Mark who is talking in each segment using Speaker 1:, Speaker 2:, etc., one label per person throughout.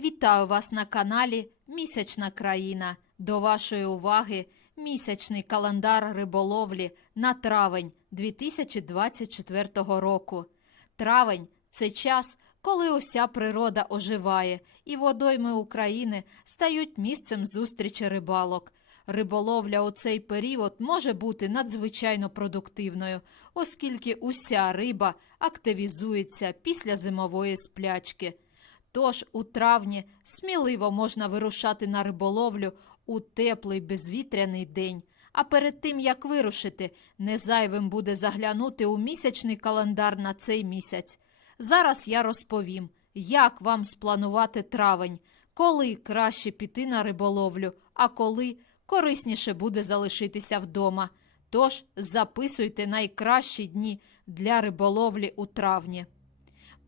Speaker 1: Вітаю вас на каналі Місячна країна. До вашої уваги місячний календар риболовлі на травень 2024 року. Травень це час, коли уся природа оживає, і водойми України стають місцем зустрічі рибалок. Риболовля у цей період може бути надзвичайно продуктивною, оскільки уся риба активізується після зимової сплячки. Тож у травні сміливо можна вирушати на риболовлю у теплий безвітряний день. А перед тим як вирушити, не зайвим буде заглянути у місячний календар на цей місяць. Зараз я розповім, як вам спланувати травень, коли краще піти на риболовлю, а коли корисніше буде залишитися вдома. Тож записуйте найкращі дні для риболовлі у травні.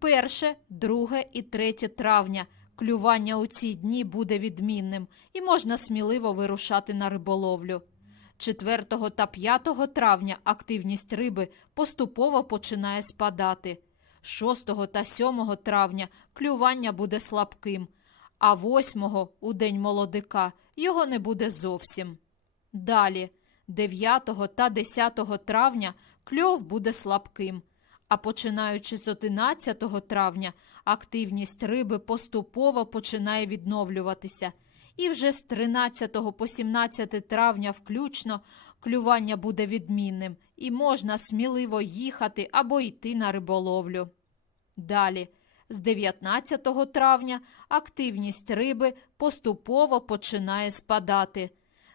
Speaker 1: Перше, друге і третє травня клювання у ці дні буде відмінним і можна сміливо вирушати на риболовлю. 4 та 5 травня активність риби поступово починає спадати. 6 та 7 травня клювання буде слабким, а 8 у день молодика його не буде зовсім. Далі, 9 та 10 травня кльов буде слабким, а починаючи з 11 травня активність риби поступово починає відновлюватися, і вже з 13 по 17 травня включно клювання буде відмінним і можна сміливо їхати або йти на риболовлю. Далі, з 19 травня активність риби поступово починає спадати.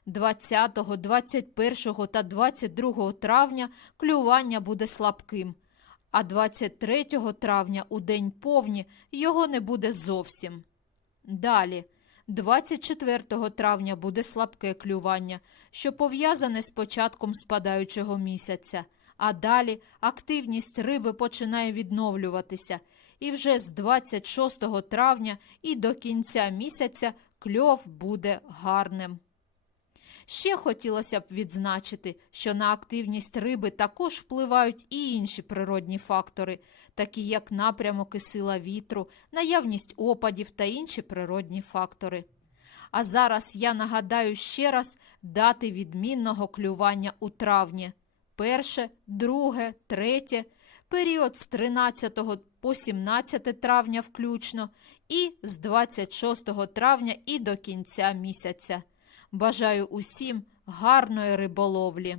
Speaker 1: 20, 21 та 22 травня клювання буде слабким, а 23 травня у день повні його не буде зовсім. Далі, 24 травня буде слабке клювання, що пов'язане з початком спадаючого місяця, а далі активність риби починає відновлюватися, і вже з 26 травня і до кінця місяця кльов буде гарним. Ще хотілося б відзначити, що на активність риби також впливають і інші природні фактори, такі як напрямок і сила вітру, наявність опадів та інші природні фактори. А зараз я нагадаю ще раз дати відмінного клювання у травні. Перше, друге, третє, період з 13 по 17 травня включно і з 26 травня і до кінця місяця. Бажаю усім гарної риболовлі!